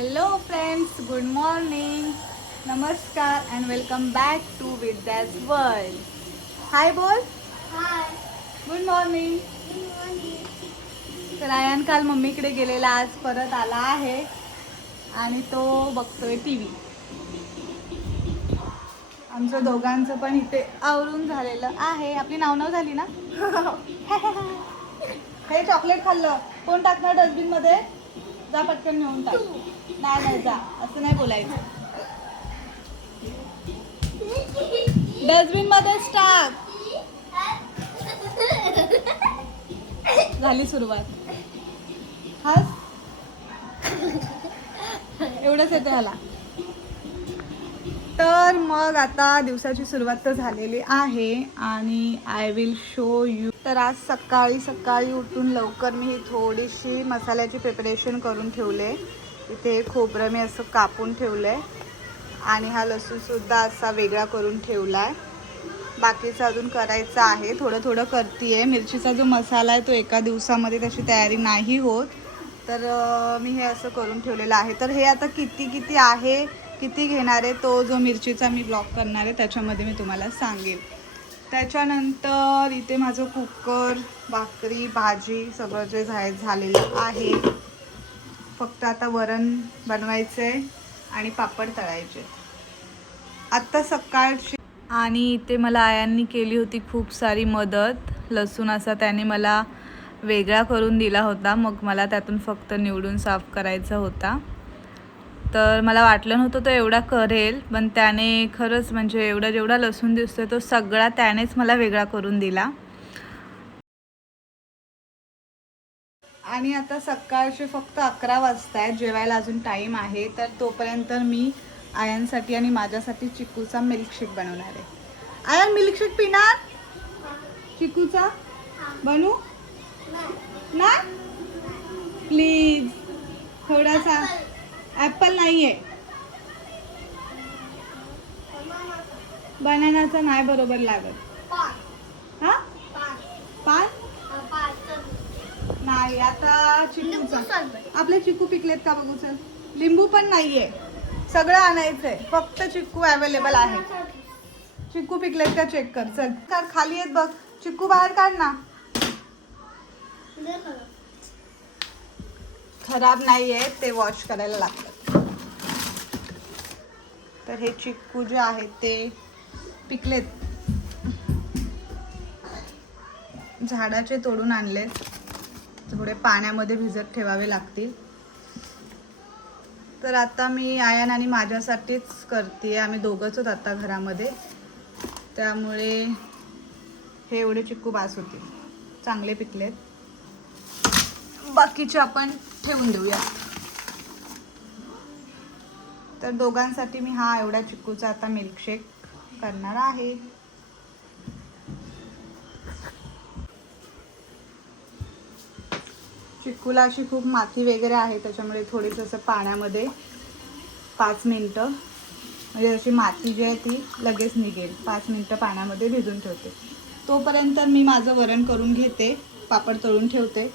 Hello friends, good morning, नमस्कार and welcome back to Vidya's world. Hi बोल. Hi. Good morning. Good morning. तर आयन काल मम्मीकडे गेलेला, आज परत आला आहे आणि तो बघतोय टी व्ही. आमचं दोघांचं पण इथे आवरून झालेलं आहे. आपली नाव झाली ना. हे चॉकलेट खाल्लं, कोण टाकणार डस्टबिनमध्ये? जा पटकन नेऊन टाक. नाही नाही जा, असं नाही बोलायचं. डस्टबिन मध्येच टाक. झाली सुरुवात. हस. एवढंच येतं ह्याला. तर मग आता दिवसाची सुरुवात तर झालेली आहे आणि आय विल शो यू. तर आज सकाळी उठून लवकर मी ही थोडीशी मसाल्याची प्रिपरेशन करून ठेवले. इथे खोबरं मी असं कापून ठेवलं आहे आणि हा लसूणसुद्धा असा वेगळा करून ठेवला आहे. बाकीचं अजून करायचं आहे, थोडं करते आहे. मिरचीचा जो मसाला आहे तो एका दिवसामध्ये त्याची तयारी नाही होत, तर मी हे असं करून ठेवलेलं आहे. तर हे आता किती आहे, किती घेणार आहे, तो जो मिरचीचा मी ब्लॉग करणार आहे त्याच्यामध्ये मी तुम्हाला सांगेन. त्याच्यानंतर इथे माझं कुकर, भाकरी, भाजी सगळं जे झालेलं आहे. फक्त आता वरण बनवायचं आहे आणि पापड तळायचे. आत्ता सकाळची. आणि इथे मला आयांनी केली होती खूप सारी मदत. लसूण असा त्याने मला वेगळा करून दिला होता, मग मला त्यातून फक्त निवडून साफ करायचा होता. तर मला वाटलं नव्हतं तो एवढा करेल, पण त्याने खरंच म्हणजे जेवढा लसूण दिसतोय तो सगळा त्यानेच मला वेगळा करून दिला. आणि आता सकाळचे फक्त 11 वाजता आहेत, जेवायला अजून टाईम आहे. तर तोपर्यंत मी आयांसाठी आणि माझ्यासाठी चिकूचा मिल्कशेक बनवणार आहे. आयन मिल्कशेक पिणार? चिकूचा बनवू ना प्लीज. थोडासा. ॲपल नाही आहे, बनानाचा नाही बरोबर लागत. हां पान नाही. आता चिकूचा. आपले चिकू पिकलेत का बघू. चल, लिंबू पण नाही आहे, सगळं आणायचं आहे. फक्त चिकू अवेलेबल आहे. चिकू पिकलेत का चेक कर. चल कर, खाली आहेत बघ. चिकू बाहेर काढ ना. खराब नाही आहेत, ते वॉश करायला लागतात. तर हे चिकू जे आहेत ते पिकलेत, झाडाचे तोडून आणलेत. थोडे पाण्यामध्ये भिजत ठेवावे लागतील. तर आता मी आयन आणि माझ्यासाठीच करते. आम्ही दोघंच आहोत आता घरामध्ये, त्यामुळे हे एवढे चिक्कू बास होतील. चांगले पिकलेत, बाकीचे आपण ठेवून देऊया. तर दोघांसाठी मी हा एवढा चिक्कूचा आता मिल्कशेक करणार आहे. चिक्कूला अशी खूप माती वगैरे आहे, त्याच्यामुळे थोडीसं असं पाण्यामध्ये 5 मिनटं, म्हणजे अशी माती जी आहे ती लगेच निघेल. 5 मिनटं पाण्यामध्ये भिजून ठेवते. तोपर्यंत मी माझं वरण करून घेते, पापड तळून ठेवते,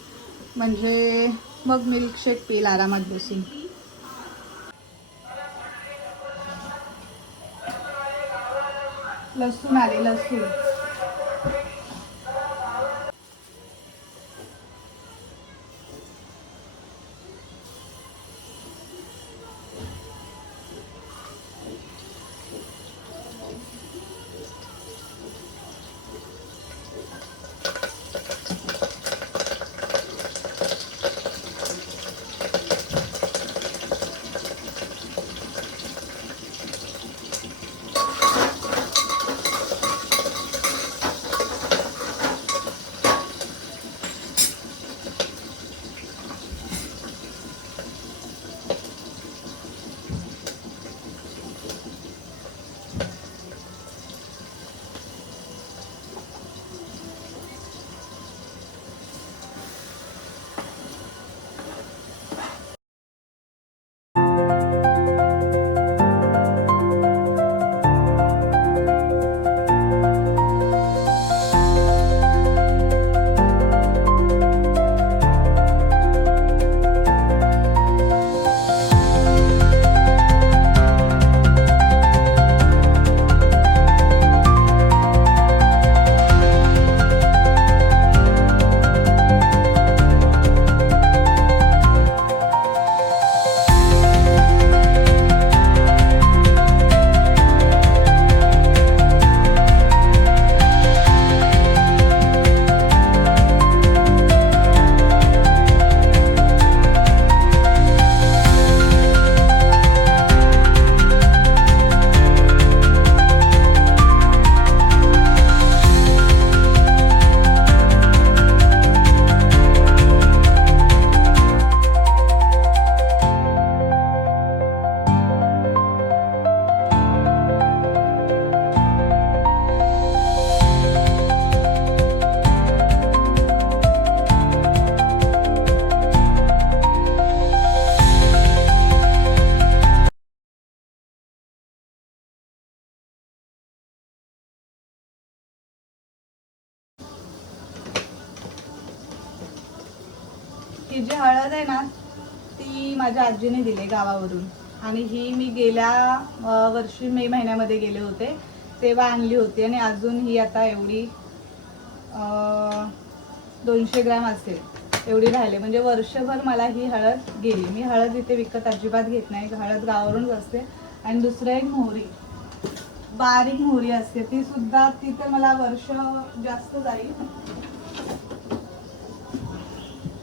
म्हणजे मग मिल्कशेक पिईल आरामात बसून. लसूण आले, लसूण. ही जी हळद आहे ना ती माझ्या आजीने दिली गावावरून, आणि ही मी गेल्या वर्षी मे महिन्यामध्ये गेले होते तेव्हा आणली होती, आणि अजून ही आता एवढी 200 ग्रॅम असेल एवढी राहिले. म्हणजे वर्षभर मला ही हळद गेली. मी हळद इथे विकत अजिबात घेत नाही, हळद गावावरूनच असते. आणि दुसरं एक मोहरी, बारीक मोहरी असते, ती सुद्धा ती तर मला वर्ष जास्त जाईल.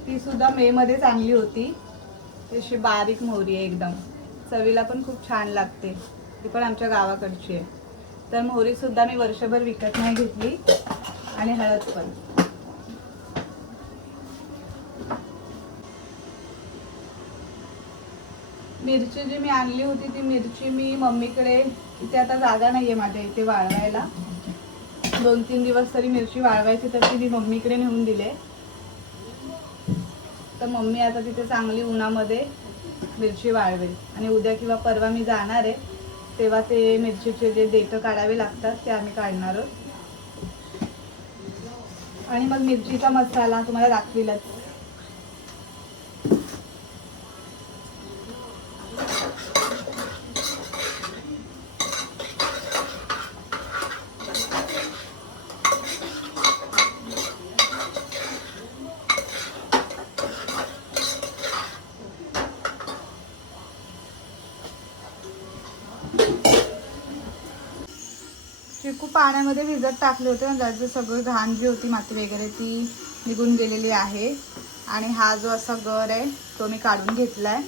ती सुद्धा मे मध्ये चांगली होती. तशी बारीक मोहरी आहे, एकदम चवीला पण खूप छान लागते. ती पण आमच्या गावाकडची आहे. तर मोहरी सुद्धा मी वर्षभर विकत नाही घेतली, आणि हळद पण. मिरची जी मी आणली होती ती मिरची मी मम्मीकडे, इथे आता जागा नाहीये माझ्या इथे वाळवायला, 2-3 दिवस तरी मिरची वाळवायची, तर ती मी मम्मीकडे नेऊन दिले. तर मम्मी आता तिथे चांगली उन्हामध्ये मिरची वाळवेल, आणि उद्या किंवा परवा मी जाणार आहे तेव्हा ते मिरचीचे जे देठं काढावे लागतात ते आम्ही काढणार आहोत. आणि मग मिरचीचा मसाला तुम्हाला दाखविलाच. चिकू पाण्यामध्ये भिजत टाकले होते आणि त्याचं सगळं घाण जी होती, माती वगैरे, ती निघून गेलेली आहे. आणि हा जो असा गर आहे तो मी काढून घेतलाय,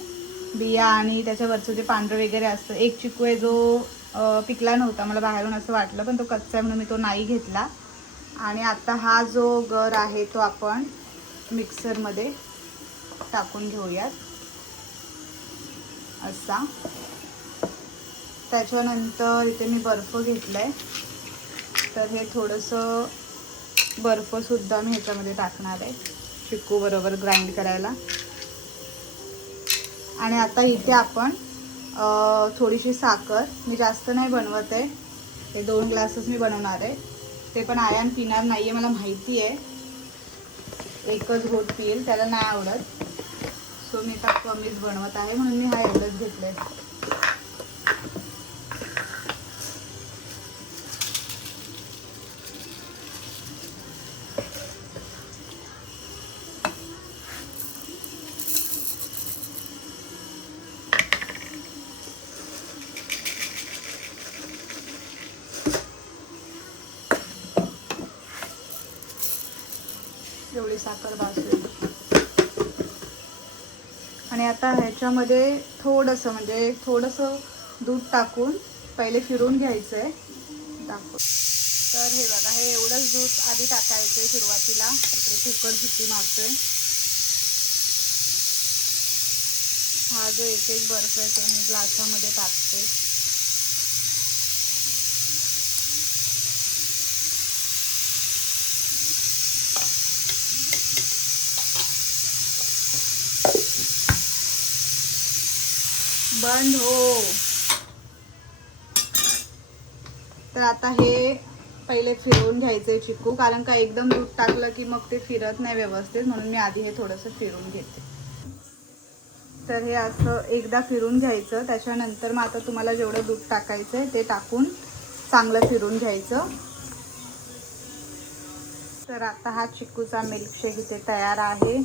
बिया आणि त्याच्यावरचं जे पांढरं वगैरे असतं. एक चिकू आहे जो पिकला नव्हता, मला बाहेरून असं वाटलं, पण तो कच्चा आहे म्हणून मी तो नाही घेतला. आणि आता हा जो गर आहे तो आपण मिक्सरमध्ये टाकून घेऊयात असा. त्याच्यानंतर इथे मी बर्फ घेतलाय, तर हे थोडंसं बर्फसुद्धा मी ह्याच्यामध्ये टाकणार आहे चिक्कू बरोबर ग्राइंड करायला. आणि आता इथे आपण थोडीशी साखर, मी जास्त नाही बनवत आहे, हे 2 ग्लासच मी बनवणार आहे. ते पण आयान पिणार नाही आहे मला माहिती आहे, एकच घोट पिईल, त्याला नाही आवडत. सो मी आता कमीच बनवत आहे, म्हणून मी हा एवढंच घेतलं आहे. एवढी साखर भाजली. आणि आता ह्याच्यामध्ये थोडंसं दूध टाकून पहिले फिरून घ्यायचं आहे टाकून. तर हे बघा, हे एवढंच दूध आधी टाकायचं आहे सुरुवातीला. इकडे कुकर शिट्टी मारतोय. हा जो एक बर्फ आहे तो मी ग्लासामध्ये टाकते. बंद हो. तर आता हे पहिले फिरवून घ्यायचे चिकू, कारण का एकदम दूध टाकलं की मग ते फिरत नाही व्यवस्थित, म्हणून मी आधी हे थोडंसं फिरवून घेते. तर हे असं एकदा फिरून घ्यायचं. त्याच्यानंतर मग आता तुम्हाला जेवढं दूध टाकायचं आहे ते टाकून चांगलं फिरून घ्यायचं. तर आता हा चिकूचा मिल्कशेक इथे तयार आहे.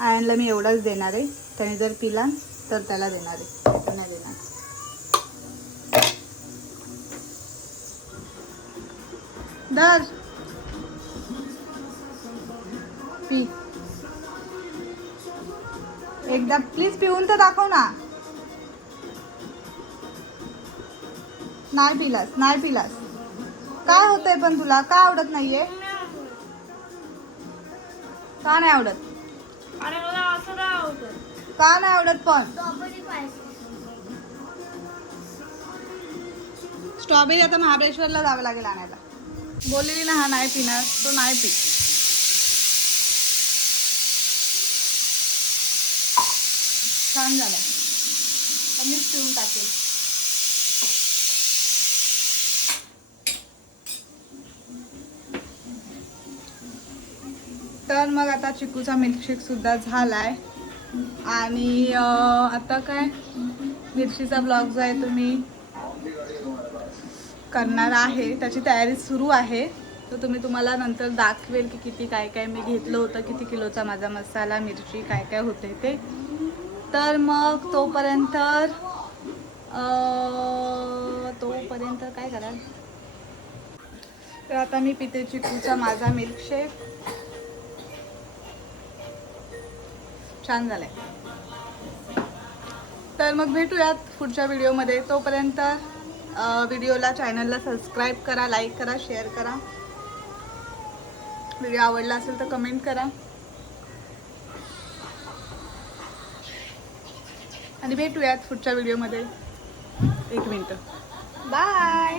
आयनला मी एवढाच देणार आहे, त्याने जर पिला तर त्याला देणार आहे, नाही देणार. दर पी एकदा प्लीज, पिऊन तर दाखव ना. नाही पिलास काय होतंय? पण तुला का आवडत नाहीये? का नाही आवडत? का नाही आवडत? पण स्ट्रॉबेरी आता महाबळेश्वरला जावं लागेल आणायला. बोललेली ना हा नाही पिणार, तो नाही पी. छान झालं, मीच पिऊन टाकेल. तर मग आता चिकूचा मिल्कशेक सुद्धा झालाय आणि आता काय मिरचीचा ब्लॉग जो आहे तो मी करणार आहे, त्याची तयारी सुरू आहे. तर तुम्हाला नंतर दाखवेल की किती काय काय मी घेतलं होतं, किती किलोचा माझा मसाला, मिरची काय काय होते ते. तर मग तोपर्यंत काय कराल. तर आता मी पिते चिकूचा माझा मिल्कशेक. छान झालाय. तर मग भेटूयात पुढच्या व्हिडिओमध्ये. तोपर्यंत व्हिडिओला, चॅनलला सबस्क्राईब करा, लाईक करा, शेअर करा. व्हिडिओ आवडला असेल तर कमेंट करा आणि भेटूयात पुढच्या व्हिडिओमध्ये. 1 मिनिट. बाय.